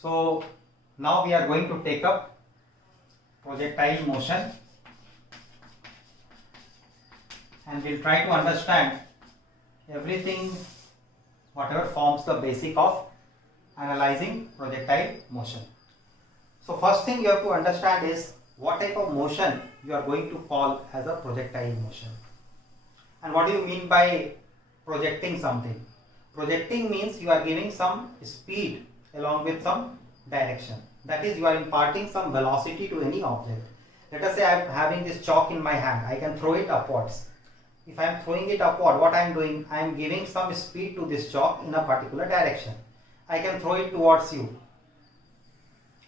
So now we are going to take up projectile motion and we'll try to understand everything whatever forms the basic of analyzing projectile motion. So first thing you have to understand is what type of motion you are going to call as a projectile motion. And what do you mean by projecting something? Projecting means you are giving some speed along with some direction. That is, you are imparting some velocity to any object. Let us say I am having this chalk in my hand. I can throw it upwards. If I am throwing it upward, what I am doing? I am giving some speed to this chalk in a particular direction. I can throw it towards you.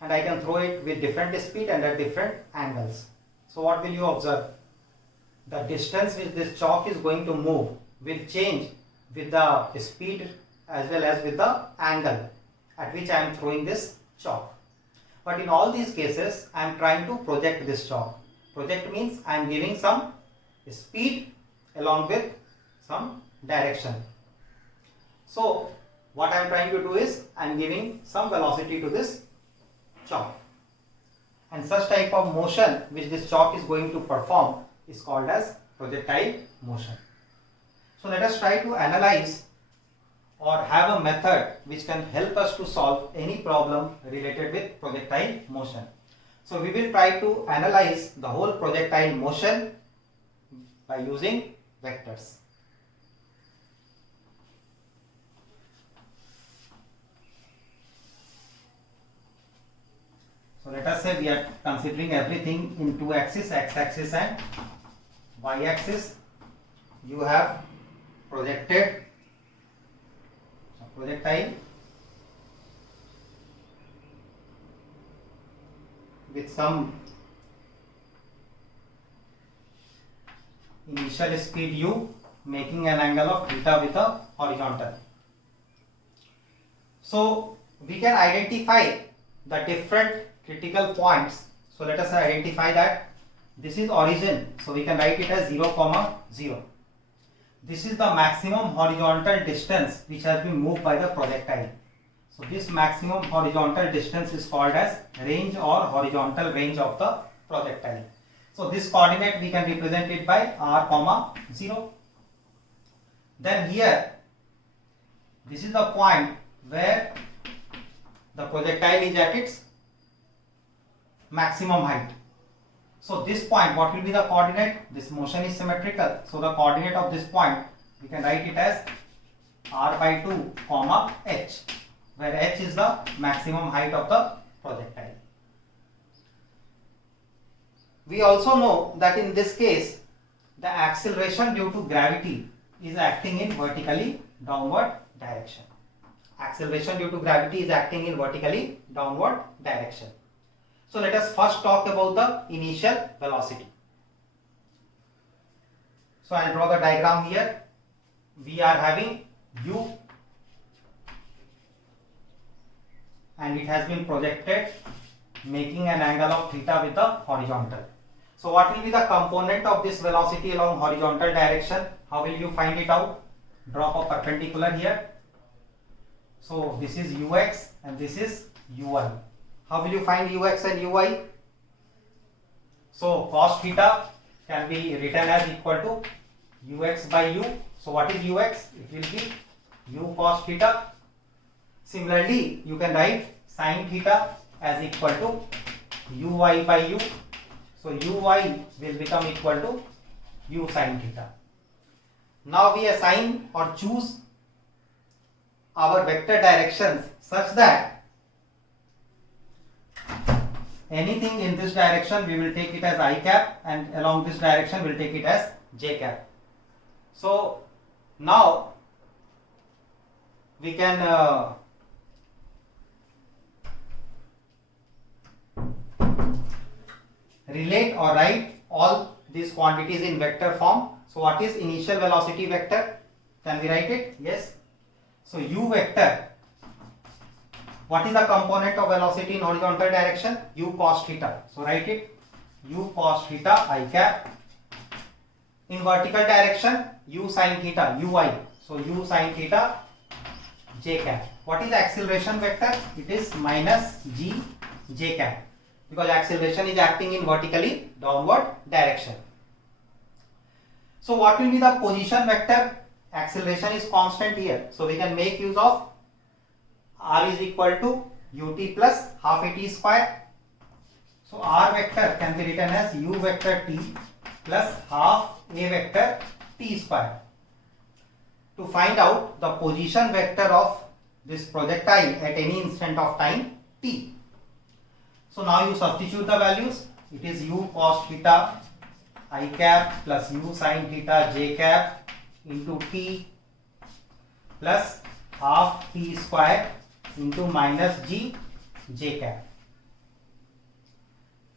And I can throw it with different speed and at different angles. So what will you observe? The distance which this chalk is going to move will change with the speed as well as with the angle at which I am throwing this chalk. But in all these cases, I am trying to project this chalk. Project means I am giving some speed along with some direction. So what I am trying to do is I am giving some velocity to this chalk. And such type of motion which this chalk is going to perform is called as projectile motion. So let us try to analyze or have a method which can help us to solve any problem related with projectile motion. So we will try to analyze the whole projectile motion by using vectors. So let us say we are considering everything in two axes, x-axis and y-axis. You have projected projectile with some initial speed u making an angle of theta with a horizontal. So we can identify the different critical points. So let us identify that this is origin, so we can write it as 0, 0. This is the maximum horizontal distance which has been moved by the projectile. So this maximum horizontal distance is called as range or horizontal range of the projectile. So this coordinate we can represent it by r, 0. Then here, this is the point where the projectile is at its maximum height. So this point, what will be the coordinate? This motion is symmetrical. So the coordinate of this point, we can write it as r/2, h, where h is the maximum height of the projectile. We also know that in this case, the acceleration due to gravity is acting in vertically downward direction. Acceleration due to gravity is acting in vertically downward direction. So let us first talk about the initial velocity. So I will draw the diagram here. We are having u and it has been projected making an angle of theta with the horizontal. So what will be the component of this velocity along horizontal direction? How will you find it out? Draw a perpendicular here. So this is ux and this is uy. How will you find ux and uy? So cos theta can be written as equal to ux by u. So what is ux? It will be u cos theta. Similarly, you can write sin theta as equal to uy by u. So uy will become equal to u sin theta. Now we assign or choose our vector directions such that anything in this direction we will take it as I cap and along this direction we will take it as j cap. So now we can relate or write all these quantities in vector form. So what is initial velocity vector? Can we write it? Yes. So u vector, what is the component of velocity in horizontal direction? U cos theta. So write it u cos theta I cap. In vertical direction u sin theta ui. So u sin theta j cap. What is the acceleration vector? It is minus g j cap, because acceleration is acting in vertically downward direction. So what will be the position vector? Acceleration is constant here, so we can make use of r is equal to ut plus half a t square. So r vector can be written as u vector t plus half a vector t square. To find out the position vector of this projectile at any instant of time t. So now you substitute the values. It is u cos theta I cap plus u sin theta j cap into t plus half t square into minus g j cap.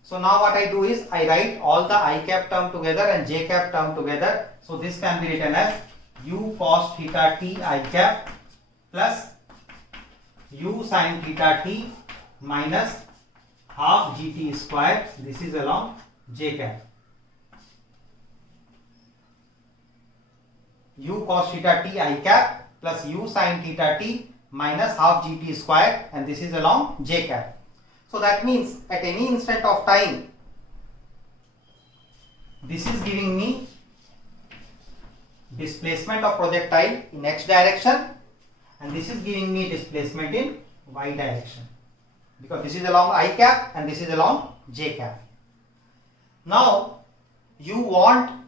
So now what I do is I write all the I cap term together and j cap term together. So this can be written as u cos theta t I cap plus u sin theta t minus half gt square. This is along j cap. U cos theta t I cap plus u sin theta t minus half gt square, and this is along j cap. So that means at any instant of time, this is giving me displacement of projectile in x direction, and this is giving me displacement in y direction, because this is along I cap and this is along j cap. Now you want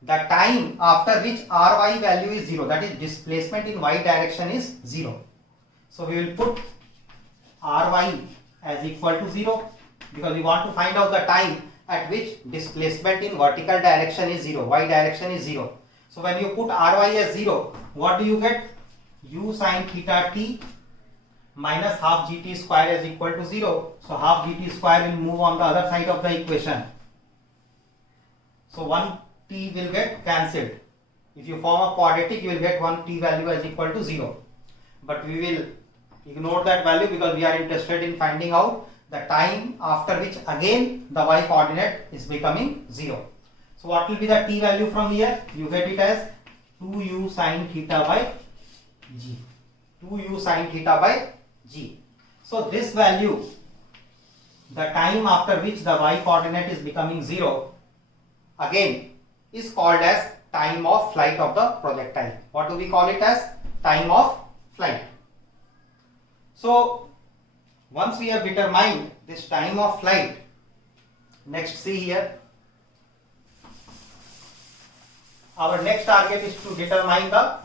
the time after which ry value is 0, that is displacement in y direction is 0. So we will put ry as equal to 0, because we want to find out the time at which displacement in vertical direction is 0, y direction is 0. So when you put ry as 0, what do you get? U sin theta t minus half gt square is equal to 0. So half gt square will move on the other side of the equation. So one t will get cancelled. If you form a quadratic, you will get one t value as equal to 0. But we will ignore that value because we are interested in finding out the time after which again the y coordinate is becoming 0. So what will be the t value from here? You get it as 2u sin theta by g. 2u sin theta by g. So this value, the time after which the y coordinate is becoming 0, again is called as time of flight of the projectile. What do we call it as? Time of flight. So once we have determined this time of flight, next see here, our next target is to determine the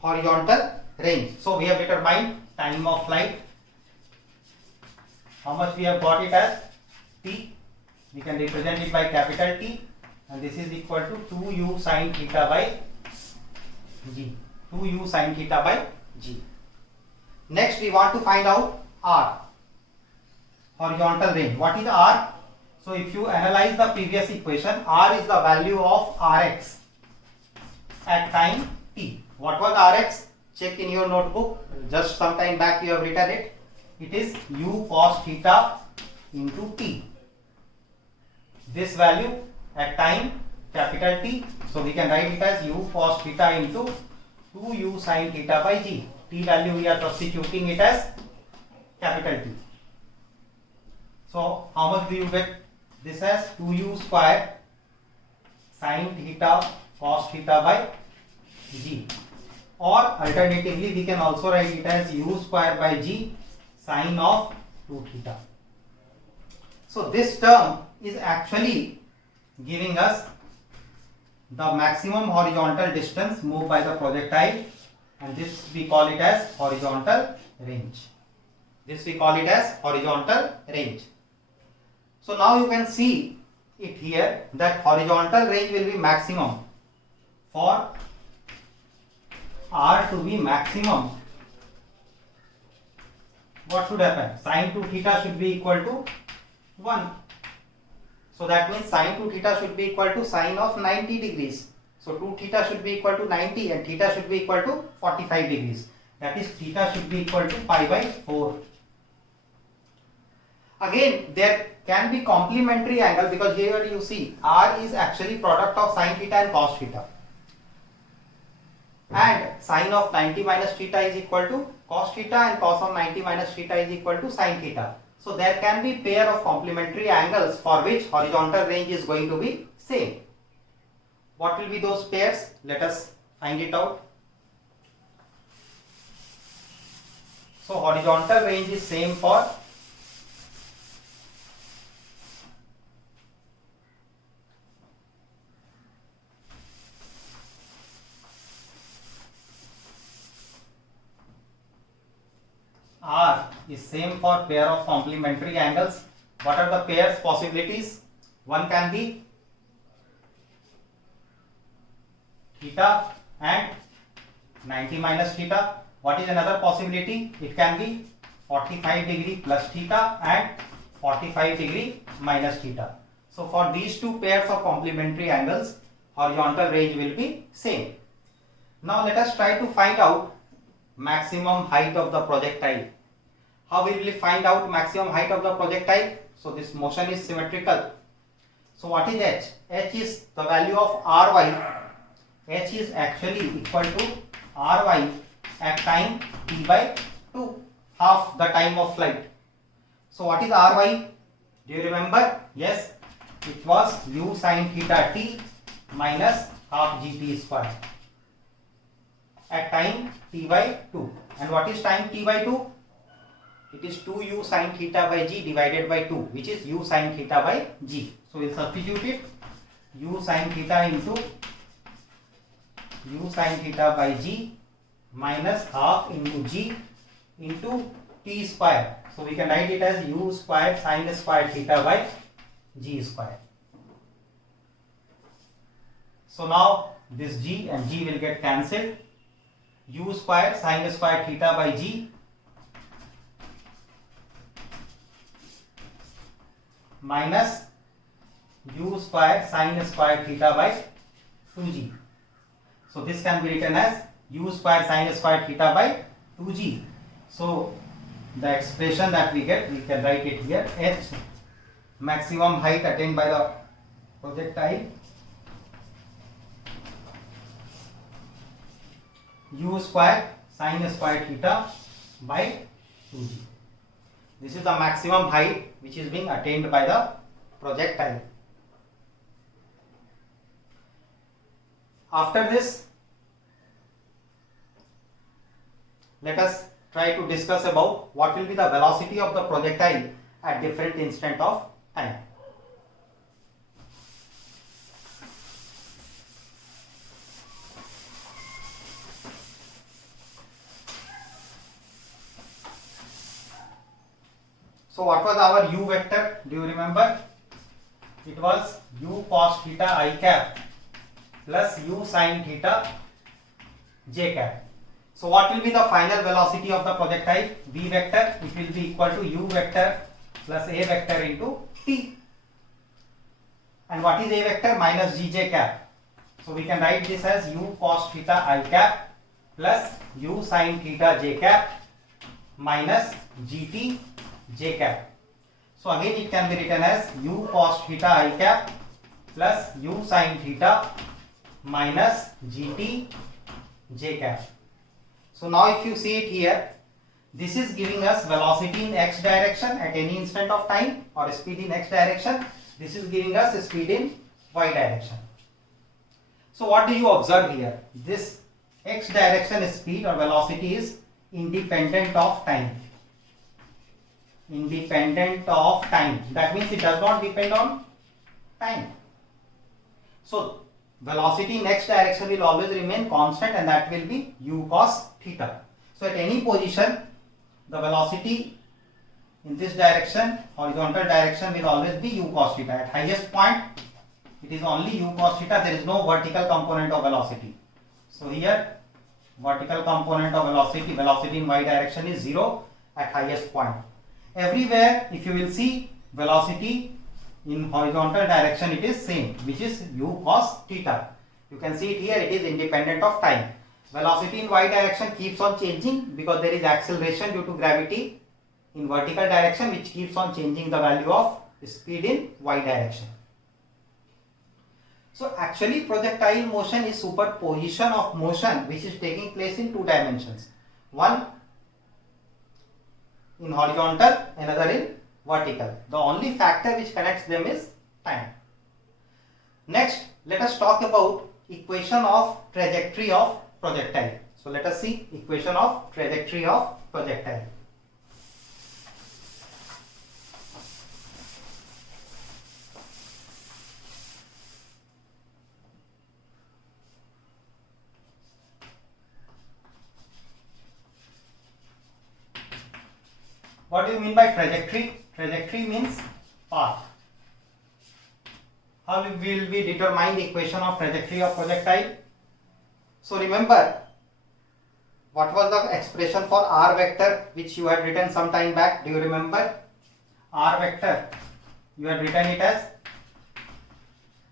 horizontal range. So we have determined time of flight. How much we have got it as? T. We can represent it by capital T, and this is equal to 2u sin theta by g. 2u sin theta by g. Next we want to find out r, horizontal range. What is r? So if you analyze the previous equation, r is the value of rx at time t. What was rx? Check in your notebook. Just some time back you have written it. It is u cos theta into t. This value at time capital T. So we can write it as u cos theta into 2u sin theta by g. T value we are substituting it as capital T. So how much do you get this as? 2u square sin theta cos theta by g. Or alternatively we can also write it as u square by g sin of 2 theta. So this term is actually giving us the maximum horizontal distance moved by the projectile, and this we call it as horizontal range. This we call it as horizontal range. So now you can see it here that horizontal range will be maximum. For r to be maximum, what should happen? Sin 2 theta should be equal to 1. So that means sin 2 theta should be equal to sine of 90 degrees. So 2 theta should be equal to 90 and theta should be equal to 45 degrees. That is theta should be equal to pi by 4. Again, there can be complementary angle because here you see r is actually product of sin theta and cos theta, and sin of 90 minus theta is equal to cos theta and cos of 90 minus theta is equal to sin theta. So there can be pair of complementary angles for which horizontal range is going to be same. What will be those pairs? Let us find it out. So horizontal range is same for R is same for pair of complementary angles. What are the pairs possibilities? One can be theta and 90 minus theta. What is another possibility? It can be 45 degree plus theta and 45 degree minus theta. So for these two pairs of complementary angles, horizontal range will be same. Now let us try to find out maximum height of the projectile. How will we find out maximum height of the projectile? So this motion is symmetrical. So what is h? H is the value of ry. H is actually equal to ry at time t by 2, half the time of flight. So what is ry? Do you remember? Yes, it was u sin theta t minus half gt square at time t by 2. And what is time t by 2? It is 2u sin theta by g divided by 2, which is u sin theta by g. So we will substitute it, u sin theta into u sin theta by g minus half into g into t square. So we can write it as u square sin square theta by g square. So now this g and g will get cancelled. U square sin square theta by g minus u square sin square theta by 2g. So this can be written as u square sin square theta by 2g. So the expression that we get, we can write it here, h maximum height attained by the projectile u square sin square theta by 2g. This is the maximum height which is being attained by the projectile. After this, let us try to discuss about what will be the velocity of the projectile at different instant of time. So what was our u vector? Do you remember? It was u cos theta I cap plus u sin theta j cap. So what will be the final velocity of the projectile? V vector, it will be equal to u vector plus a vector into t. And what is a vector? Minus gj cap. So we can write this as u cos theta I cap plus u sin theta j cap minus gt j cap. So again it can be written as u cos theta I cap plus u sin theta minus gt j cap. So now if you see it here, this is giving us velocity in x direction at any instant of time, or speed in x direction. This is giving us speed in y direction. So what do you observe here? This x direction speed or velocity is independent of time. Independent of time. That means it does not depend on time. So velocity in x direction will always remain constant, and that will be u cos theta. So at any position, the velocity in this direction, horizontal direction, will always be u cos theta. At highest point, it is only u cos theta. There is no vertical component of velocity. So here, vertical component of velocity in y direction is 0 at highest point. Everywhere, if you will see, velocity in horizontal direction, it is same, which is u cos theta. You can see it here, it is independent of time. Velocity in y direction keeps on changing because there is acceleration due to gravity, in vertical direction, which keeps on changing the value of speed in y direction. So actually projectile motion is superposition of motion which is taking place in two dimensions. One in horizontal, another in vertical. The only factor which connects them is time. Next, let us talk about equation of trajectory of projectile. So let us see equation of trajectory of projectile. What do you mean by trajectory? Trajectory means path. How will we determine the equation of trajectory of projectile? So remember, what was the expression for r vector which you had written some time back? Do you remember? R vector, you had written it as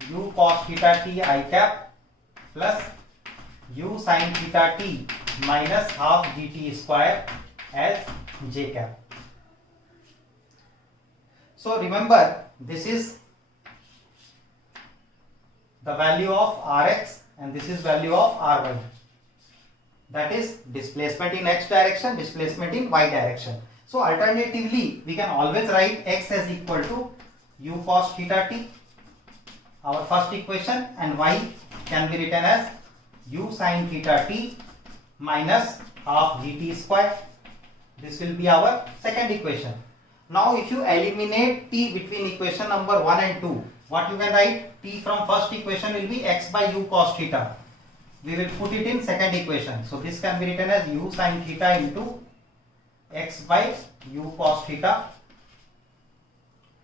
u cos theta t I cap plus u sin theta t minus half gt square as j cap. So remember, this is the value of Rx and this is value of Ry. That is displacement in x direction, displacement in y direction. So alternatively, we can always write x as equal to u cos theta t, our first equation, and y can be written as u sin theta t minus half gt square. This will be our second equation. Now if you eliminate t between equation number 1 and 2, what you can write? T from first equation will be x by u cos theta. We will put it in second equation. So this can be written as u sin theta into x by u cos theta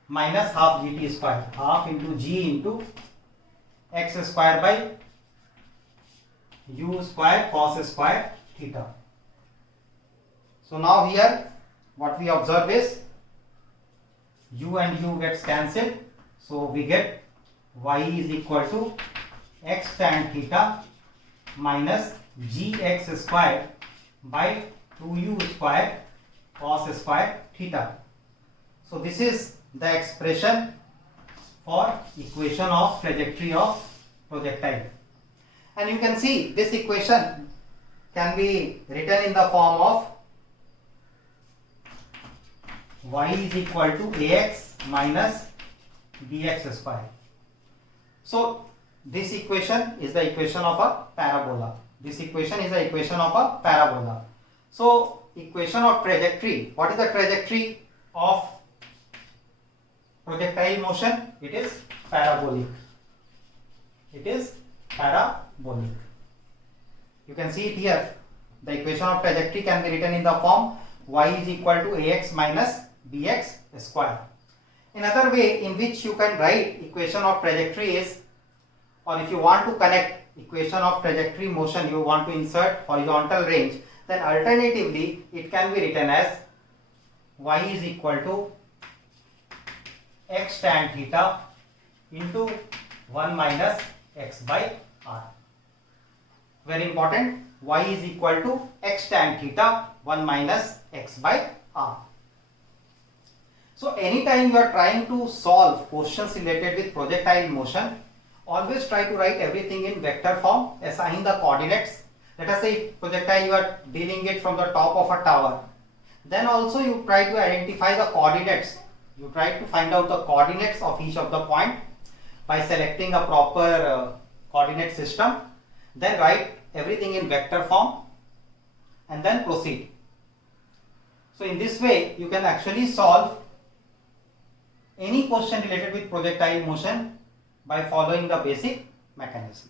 minus half gt square. Half into g into x square by u square cos square theta. So now here what we observe is u and u gets cancelled. So we get y is equal to x tan theta minus gx square by 2u square cos square theta. So this is the expression for equation of trajectory of projectile. And you can see this equation can be written in the form of y is equal to ax minus bx square. So this equation is the equation of a parabola. This equation is the equation of a parabola. So equation of trajectory. What is the trajectory of projectile motion? It is parabolic. It is parabolic. You can see it here. The equation of trajectory can be written in the form y is equal to ax minus bx square. Another way in which you can write equation of trajectory is, or if you want to connect equation of trajectory motion, you want to insert horizontal range, then alternatively it can be written as y is equal to x tan theta into 1 minus x by r. Very important, y is equal to x tan theta 1 minus x by r. So anytime you are trying to solve questions related with projectile motion, always try to write everything in vector form, assign the coordinates. Let us say if projectile you are dealing it from the top of a tower, then also you try to identify the coordinates. You try to find out the coordinates of each of the point by selecting a proper coordinate system. Then write everything in vector form and then proceed. So in this way you can actually solve any question related with projectile motion by following the basic mechanism.